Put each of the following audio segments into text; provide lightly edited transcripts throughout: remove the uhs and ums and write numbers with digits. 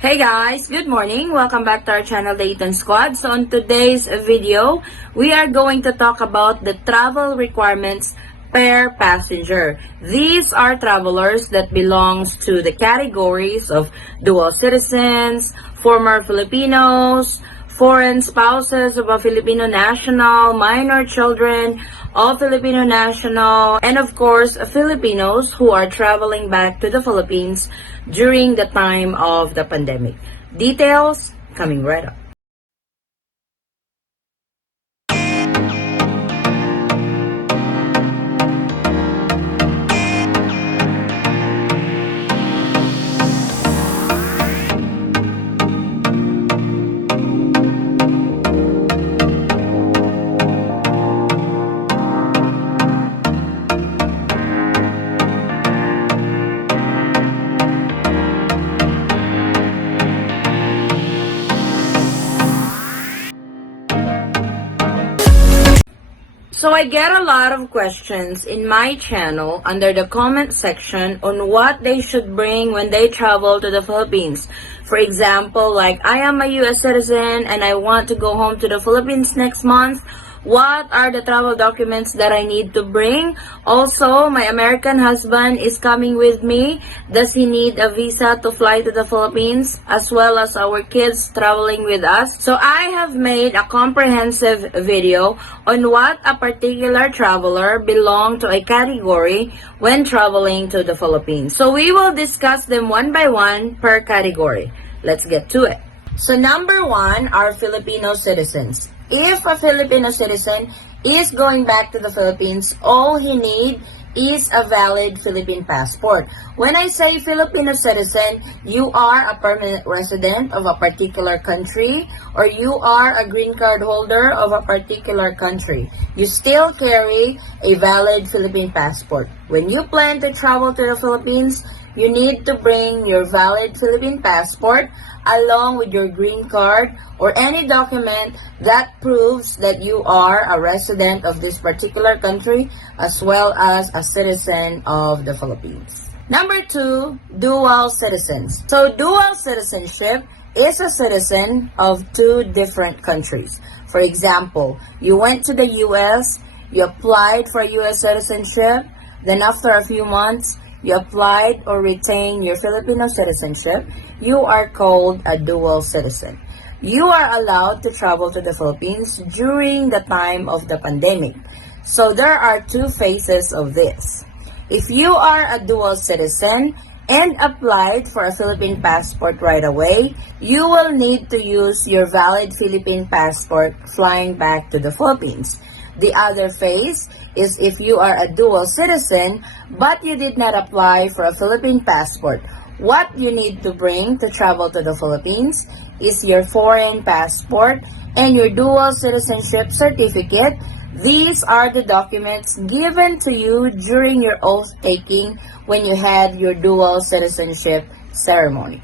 Hey guys, good morning. Welcome back to our channel, the ITAT Squad. So on today's video, we are going to talk about the travel requirements per passenger. These are travelers that belongs to the categories of dual citizens, former Filipinos, foreign spouses of a Filipino national, minor children of Filipino national, and of course, Filipinos who are traveling back to the Philippines during the time of the pandemic. Details coming right up. So I get a lot of questions in my channel under the comment section on what they should bring when they travel to the Philippines. For example, like I am a US citizen and I want to go home to the Philippines next month. What are the travel documents that I need to bring? Also, my American husband is coming with me. Does he need a visa to fly to the Philippines? As well as our kids traveling with us. So I have made a comprehensive video on what a particular traveler belong to a category when traveling to the Philippines. So we will discuss them one by one per category. Let's get to it. So number one are Filipino citizens. If a Filipino citizen is going back to the Philippines, all he needs is a valid Philippine passport. When I say Filipino citizen, you are a permanent resident of a particular country or you are a green card holder of a particular country. You still carry a valid Philippine passport. When you plan to travel to the Philippines, you need to bring your valid Philippine passport along with your green card or any document that proves that you are a resident of this particular country as well as a citizen of the Philippines. Number two, dual citizens. So dual citizenship is a citizen of two different countries. For example, you went to the US, you applied for US citizenship, then after a few months, you applied or retained your Filipino citizenship, you are called a dual citizen. You are allowed to travel to the Philippines during the time of the pandemic. So there are two phases of this. If you are a dual citizen and applied for a Philippine passport right away, you will need to use your valid Philippine passport flying back to the Philippines. The other phase is if you are a dual citizen but you did not apply for a Philippine passport. What you need to bring to travel to the Philippines is your foreign passport and your dual citizenship certificate. These are the documents given to you during your oath taking when you had your dual citizenship ceremony.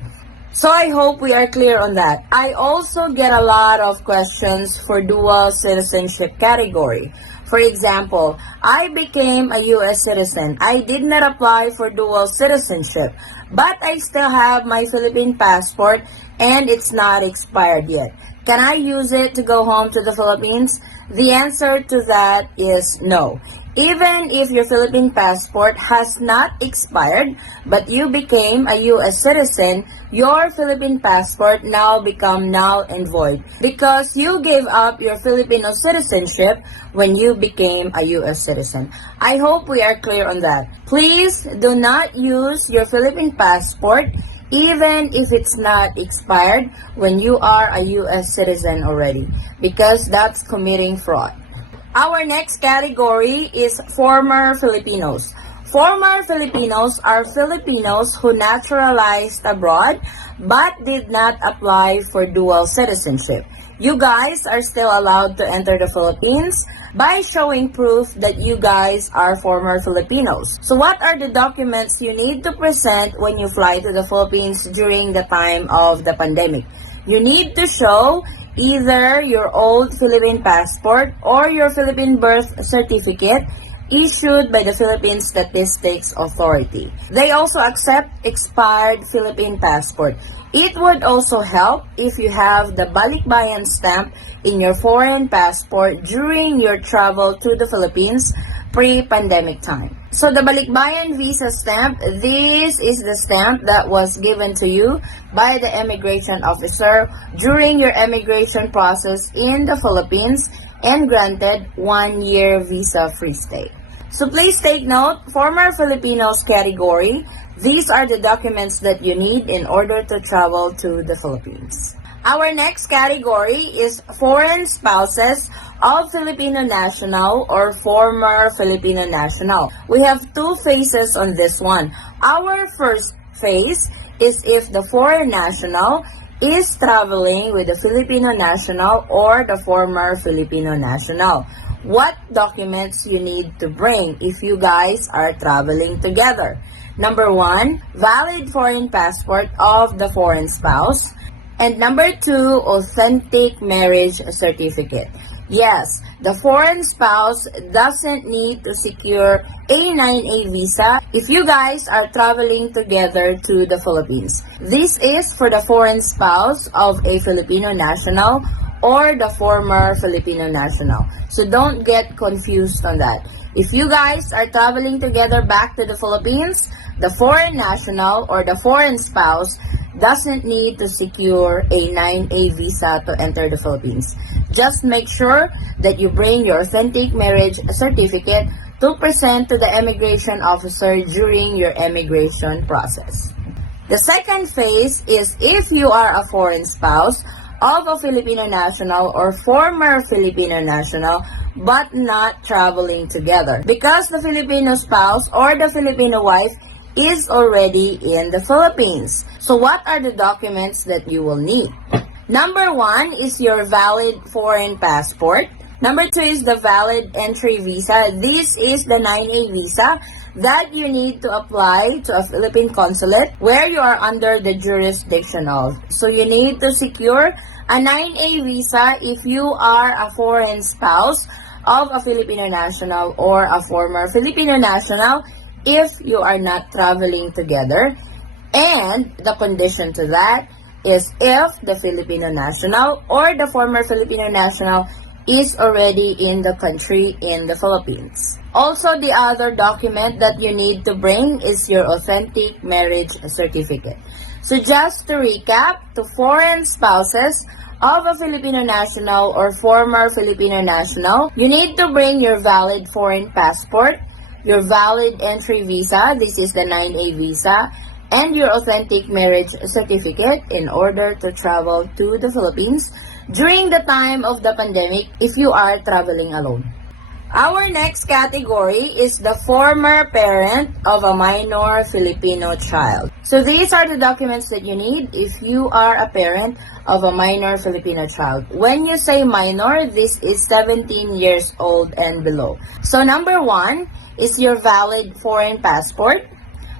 So I hope we are clear on that. I also get a lot of questions for dual citizenship category. For example, I became a US citizen. I did not apply for dual citizenship, but I still have my Philippine passport and it's not expired yet. Can I use it to go home to the Philippines? The answer to that is no. Even if your Philippine passport has not expired, but you became a US citizen, your Philippine passport now become null and void because you gave up your Filipino citizenship when you became a US citizen. I hope we are clear on that. Please do not use your Philippine passport even if it's not expired when you are a US citizen already because that's committing fraud. Our next category is former Filipinos. Former Filipinos are Filipinos who naturalized abroad but did not apply for dual citizenship. You guys are still allowed to enter the Philippines by showing proof that you guys are former Filipinos. So what are the documents you need to present when you fly to the Philippines during the time of the pandemic? You need to show either your old Philippine passport or your Philippine birth certificate issued by the Philippine Statistics Authority. They also accept expired Philippine passport. It would also help if you have the balikbayan stamp in your foreign passport during your travel to the Philippines pre-pandemic time. So the balikbayan visa stamp, this is the stamp that was given to you by the immigration officer during your immigration process in the Philippines and granted 1-year visa-free stay. So please take note, former Filipinos category, these are the documents that you need in order to travel to the Philippines. Our next category is foreign spouses of Filipino national or former Filipino national. We have two phases on this one. Our first phase is if the foreign national is traveling with the Filipino national or the former Filipino national. What documents you need to bring if you guys are traveling together? Number 1, valid foreign passport of the foreign spouse. And number 2, authentic marriage certificate. Yes, the foreign spouse doesn't need to secure a 9A visa if you guys are traveling together to the Philippines. This is for the foreign spouse of a Filipino national or the former Filipino national. So don't get confused on that. If you guys are traveling together back to the Philippines, the foreign national or the foreign spouse doesn't need to secure a 9A visa to enter the Philippines. Just make sure that you bring your authentic marriage certificate to present to the immigration officer during your immigration process. The second phase is if you are a foreign spouse of a Filipino national or former Filipino national but not traveling together because the Filipino spouse or the Filipino wife is already in the Philippines. So what are the documents that you will need? Number 1 is your valid foreign passport. Number 2 is the valid entry visa. This is the 9A visa that you need to apply to a Philippine consulate where you are under the jurisdiction of. So you need to secure a 9A visa if you are a foreign spouse of a Filipino national or a former Filipino national if you are not traveling together. And the condition to that is if the Filipino national or the former Filipino national is already in the country in the Philippines. Also, the other document that you need to bring is your authentic marriage certificate. So just to recap, to foreign spouses of a Filipino national or former Filipino national, you need to bring your valid foreign passport, your valid entry visa, this is the 9A visa, and your authentic marriage certificate in order to travel to the Philippines during the time of the pandemic if you are traveling alone. Our next category is the former parent of a minor Filipino child. So these are the documents that you need if you are a parent of a minor Filipino child. When you say minor, this is 17 years old and below. So number 1 is your valid foreign passport.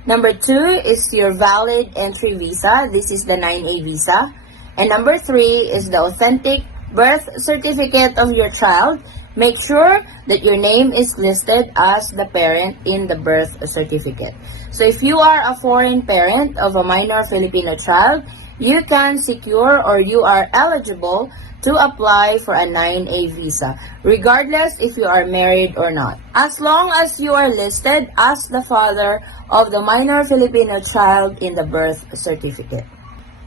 Number 2 is your valid entry visa. This is the 9A visa. And number 3 is the authentic birth certificate of your child. Make sure that your name is listed as the parent in the birth certificate. So if you are a foreign parent of a minor Filipino child, you can secure or you are eligible to apply for a 9A visa, regardless if you are married or not, as long as you are listed as the father of the minor Filipino child in the birth certificate.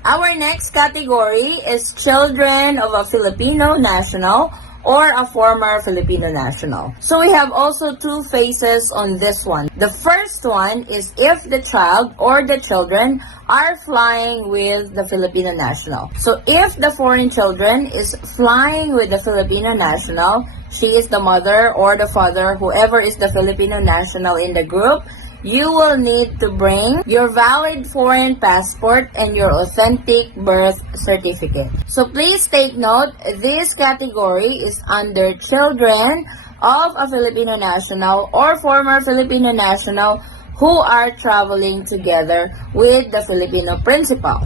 Our next category is children of a Filipino national or a former Filipino national. So we have also two phases on this one. The first one is if the child or the children are flying with the Filipino national. So if the foreign children is flying with the Filipino national, she is the mother or the father, whoever is the Filipino national in the group, you will need to bring your valid foreign passport and your authentic birth certificate. So please take note, this category is under children of a Filipino national or former Filipino national who are traveling together with the Filipino principal.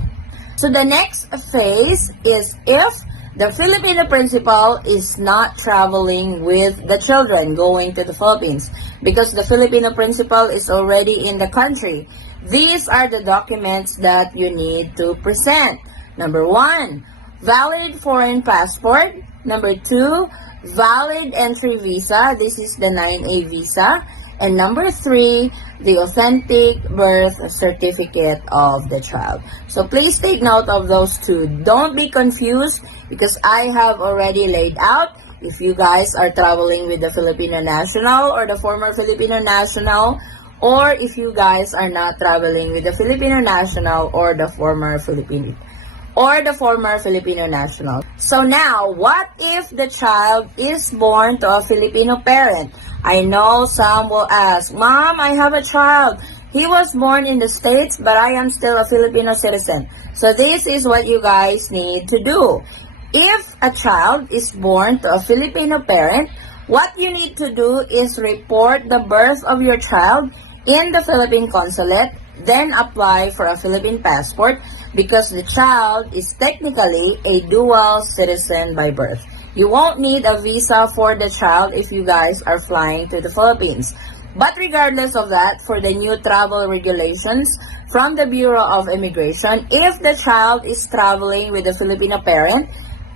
So the next phase is if The Filipino principal is not traveling with the children going to the Philippines because the Filipino principal is already in the country. These are the documents that you need to present. Number 1, valid foreign passport. Number 2, valid entry visa. This is the 9A visa. And number 3, the authentic birth certificate of the child. So please take note of those two. Don't be confused because I have already laid out if you guys are traveling with the Filipino national or the former Filipino national, or if you guys are not traveling with the Filipino national or the former Filipino national. So now, what if the child is born to a Filipino parent? I know some will ask, Mom, I have a child. He was born in the States, but I am still a Filipino citizen. So this is what you guys need to do. If a child is born to a Filipino parent, what you need to do is report the birth of your child in the Philippine consulate, then apply for a Philippine passport because the child is technically a dual citizen by birth. You won't need a visa for the child if you guys are flying to the Philippines. But regardless of that, for the new travel regulations from the Bureau of Immigration, if the child is traveling with a Filipino parent,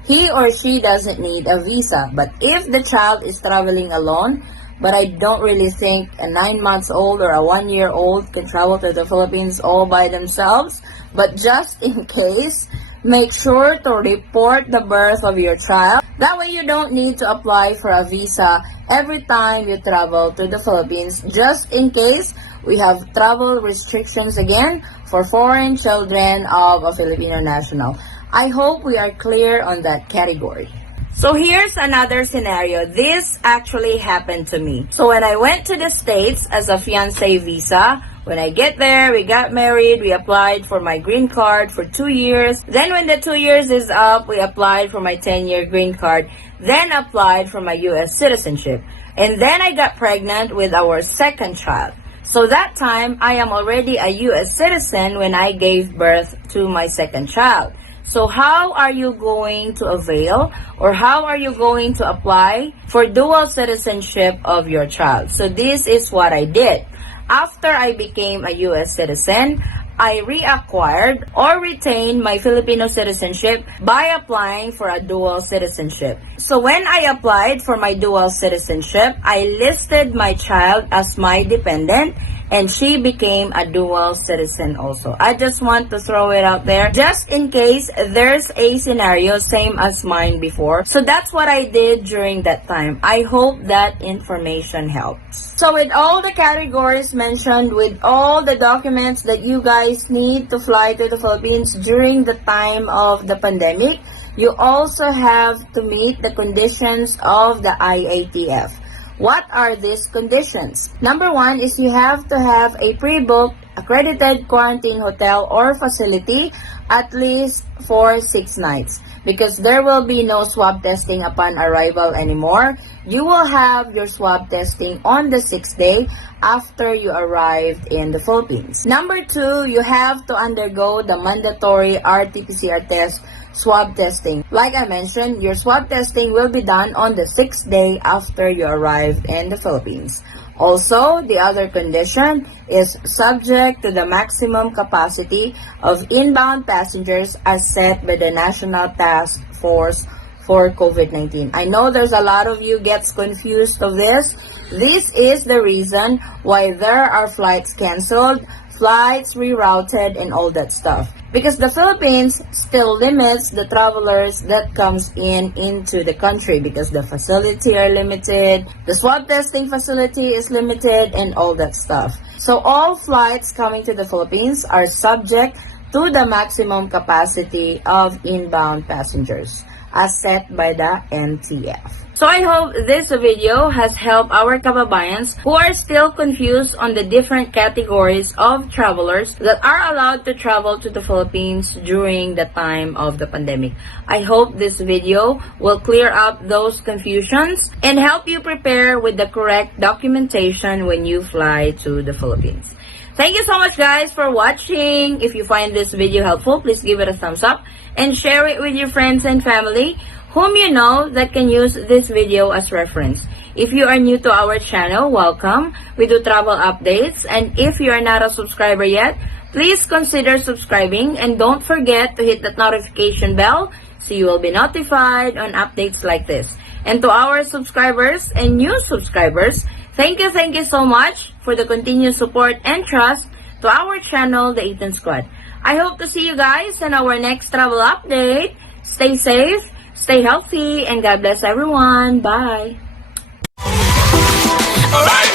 he or she doesn't need a visa. But if the child is traveling alone, but I don't really think a 9-month-old or a 1-year-old can travel to the Philippines all by themselves. But just in case, make sure to report the birth of your child. That way you don't need to apply for a visa every time you travel to the Philippines, just in case we have travel restrictions again for foreign children of a Filipino national. I hope we are clear on that category. So here's another scenario. This actually happened to me. So when I went to the States as a fiancé visa, when I get there, we got married, we applied for my green card for 2 years. Then when the 2 years is up, we applied for my 10-year green card, then applied for my U.S. citizenship. And then I got pregnant with our second child. So that time, I am already a U.S. citizen when I gave birth to my second child. So how are you going to avail or how are you going to apply for dual citizenship of your child? So this is what I did. After I became a U.S. citizen, I reacquired or retained my Filipino citizenship by applying for a dual citizenship. So when I applied for my dual citizenship, I listed my child as my dependent and she became a dual citizen also. I just want to throw it out there just in case there's a scenario same as mine before. So that's what I did during that time. I hope that information helps. So with all the categories mentioned, with all the documents that you guys need to fly to the Philippines during the time of the pandemic, you also have to meet the conditions of the IATF. What are these conditions? Number 1 is you have to have a pre-booked accredited quarantine hotel or facility at least for 6 nights because there will be no swab testing upon arrival anymore. You will have your swab testing on the 6th day after you arrived in the Philippines. Number 2, you have to undergo the mandatory RT-PCR test swab testing. Like I mentioned, your swab testing will be done on the 6th day after you arrived in the Philippines. Also, the other condition is subject to the maximum capacity of inbound passengers as set by the National Task Force for COVID-19. I know there's a lot of you gets confused of this. This is the reason why there are flights canceled, flights rerouted, and all that stuff. Because the Philippines still limits the travelers that comes into the country because the facility are limited, the swab testing facility is limited, and all that stuff. So all flights coming to the Philippines are subject to the maximum capacity of inbound passengers as set by the NTF. So I hope this video has helped our kababayans who are still confused on the different categories of travelers that are allowed to travel to the Philippines during the time of the pandemic. I hope this video will clear up those confusions and help you prepare with the correct documentation when you fly to the Philippines. Thank you so much guys for watching. If you find this video helpful, please give it a thumbs up and share it with your friends and family whom you know that can use this video as reference. If you are new to our channel, welcome. We do travel updates, and if you are not a subscriber yet, please consider subscribing and don't forget to hit that notification bell so you will be notified on updates like this. And to our subscribers and new subscribers, thank you so much for the continued support and trust to our channel, the ITAT Squad. I hope to see you guys in our next travel update. Stay safe, stay healthy, and God bless everyone. Bye! Bye.